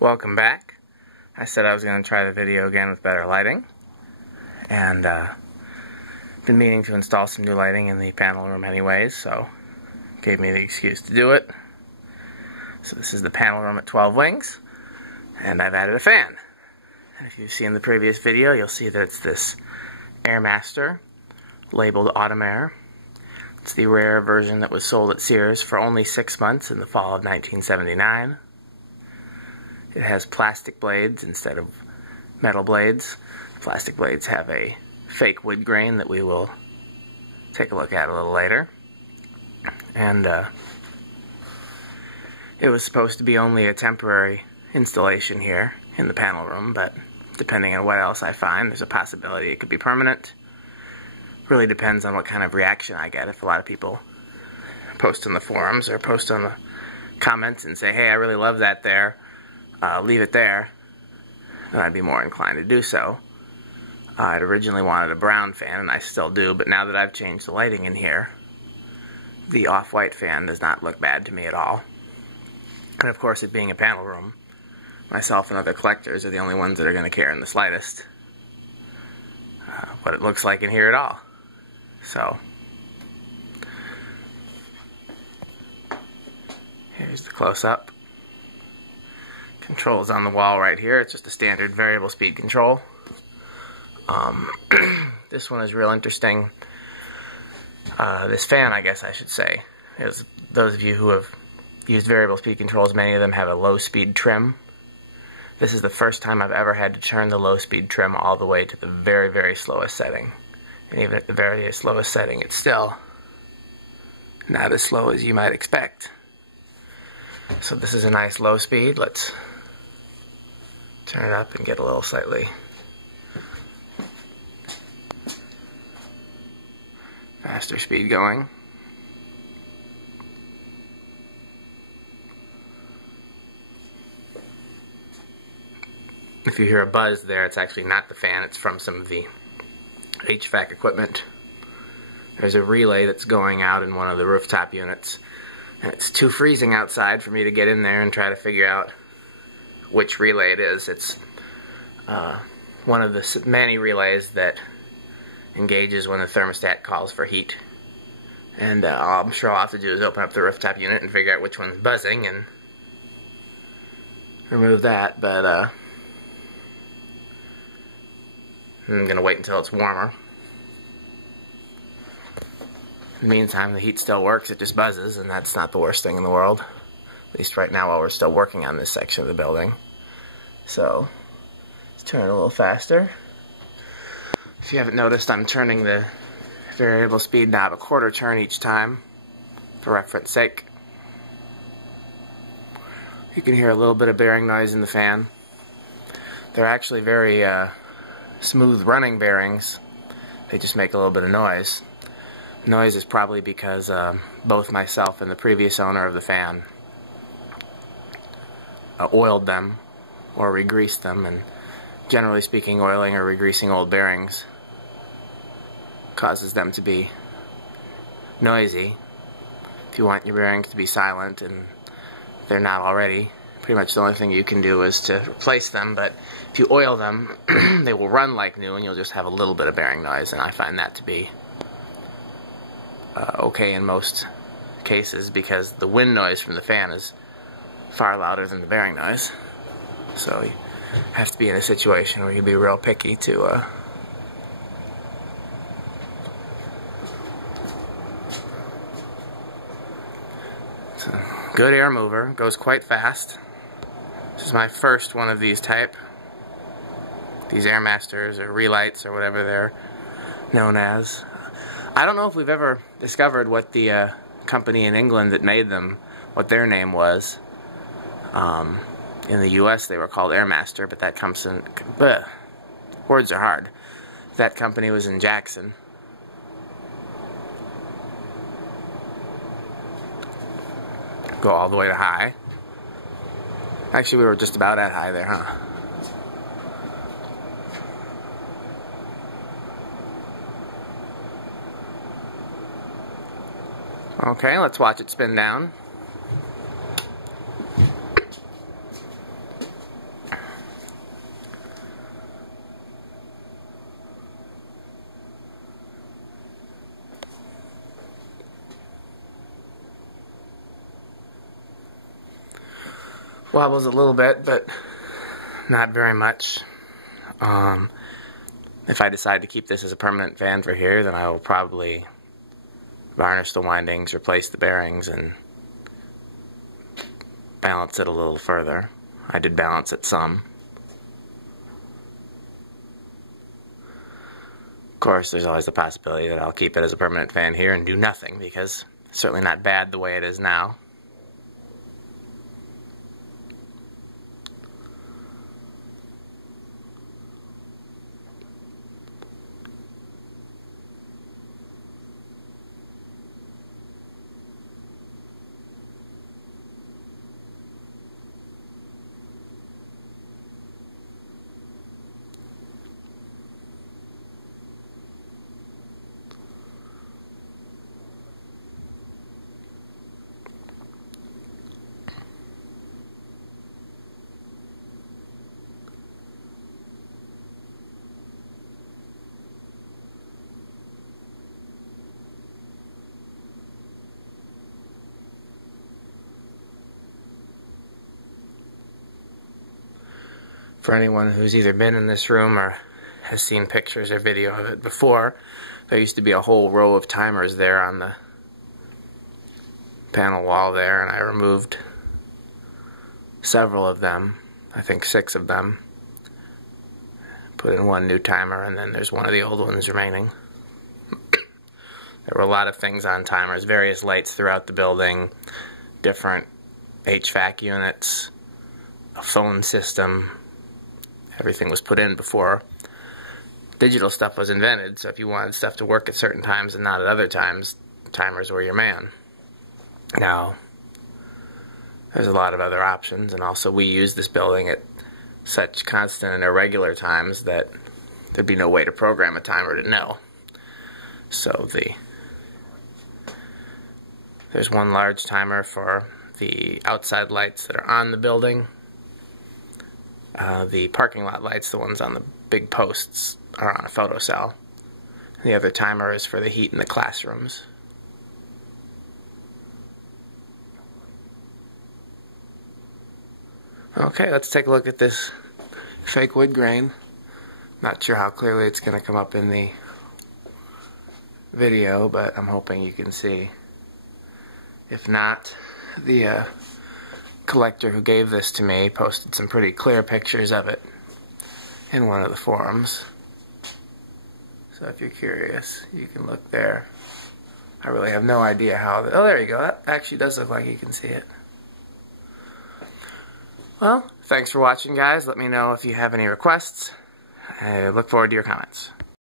Welcome back. I said I was going to try the video again with better lighting, and been meaning to install some new lighting in the panel room anyways, so gave me the excuse to do it. So this is the panel room at 12 Wings, and I've added a fan. And if you've seen the previous video, you'll see that it's this Airmaster labeled Autumaire. It's the rare version that was sold at Sears for only 6 months in the fall of 1979. It has plastic blades instead of metal blades. Plastic blades have a fake wood grain that we will take a look at a little later. And it was supposed to be only a temporary installation here in the panel room, but depending on what else I find, there's a possibility it could be permanent. Really depends on what kind of reaction I get. If a lot of people post in the forums or post on the comments and say, hey, I really love that there, leave it there, then I'd be more inclined to do so. I'd originally wanted a brown fan, and I still do, but now that I've changed the lighting in here, the off-white fan does not look bad to me at all. And of course, it being a panel room, myself and other collectors are the only ones that are going to care in the slightest what it looks like in here at all. So, here's the close-up. Controls on the wall right here. It's just a standard variable speed control. This one is real interesting. This fan, I guess I should say, is those of you who have used variable speed controls, many of them have a low speed trim. This is the first time I've ever had to turn the low speed trim all the way to the very, very slowest setting. And even at the very slowest setting, it's still not as slow as you might expect. So this is a nice low speed. Let's turn it up and get a little slightly faster speed going. If you hear a buzz there, it's actually not the fan, it's from some of the HVAC equipment. There's a relay that's going out in one of the rooftop units, and it's too freezing outside for me to get in there and try to figure out which relay it is. It's one of the many relays that engages when the thermostat calls for heat. And all I'm sure I'll have to do is open up the rooftop unit and figure out which one's buzzing and remove that, but I'm going to wait until it's warmer. In the meantime, the heat still works, it just buzzes, and that's not the worst thing in the world. At least right now while we're still working on this section of the building. So, let's turn it a little faster. If you haven't noticed, I'm turning the variable speed knob a quarter turn each time, for reference sake. You can hear a little bit of bearing noise in the fan. They're actually very smooth running bearings. They just make a little bit of noise. Noise is probably because both myself and the previous owner of the fan oiled them or re-greased them, and generally speaking, oiling or re-greasing old bearings causes them to be noisy. If you want your bearings to be silent and they're not already, pretty much the only thing you can do is to replace them, but if you oil them, they will run like new and you'll just have a little bit of bearing noise, and I find that to be okay in most cases because the wind noise from the fan is far louder than the bearing noise. So you have to be in a situation where you be real picky to it's a good air mover, goes quite fast. This is my first one of these type. These Airmasters or relights or whatever they're known as. I don't know if we've ever discovered what the company in England that made them, what their name was. In the US they were called Airmaster, but that comes in... Bleh, words are hard. That company was in Jackson. Go all the way to high. Actually, we were just about at high there, huh? Okay, let's watch it spin down. Wobbles a little bit, but not very much. If I decide to keep this as a permanent fan for here, then I will probably varnish the windings, replace the bearings, and balance it a little further. I did balance it some. Of course, there's always the possibility that I'll keep it as a permanent fan here and do nothing, because it's certainly not bad the way it is now. For anyone who's either been in this room or has seen pictures or video of it before, there used to be a whole row of timers there on the panel wall there, and I removed several of them, I think 6 of them. Put in one new timer, and then there's one of the old ones remaining. There were a lot of things on timers, various lights throughout the building, different HVAC units, a phone system. Everything was put in before digital stuff was invented, so if you wanted stuff to work at certain times and not at other times, timers were your man. Now, there's a lot of other options, and also we use this building at such constant and irregular times that there'd be no way to program a timer to know. So there's one large timer for the outside lights that are on the building. The parking lot lights, the ones on the big posts, are on a photocell. The other timer is for the heat in the classrooms. Okay, let's take a look at this fake wood grain. Not sure how clearly it's going to come up in the video, but I'm hoping you can see. If not, the collector who gave this to me posted some pretty clear pictures of it in one of the forums. So if you're curious, you can look there. I really have no idea how... Oh, there you go. That actually does look like you can see it. Well, thanks for watching, guys. Let me know if you have any requests. I look forward to your comments.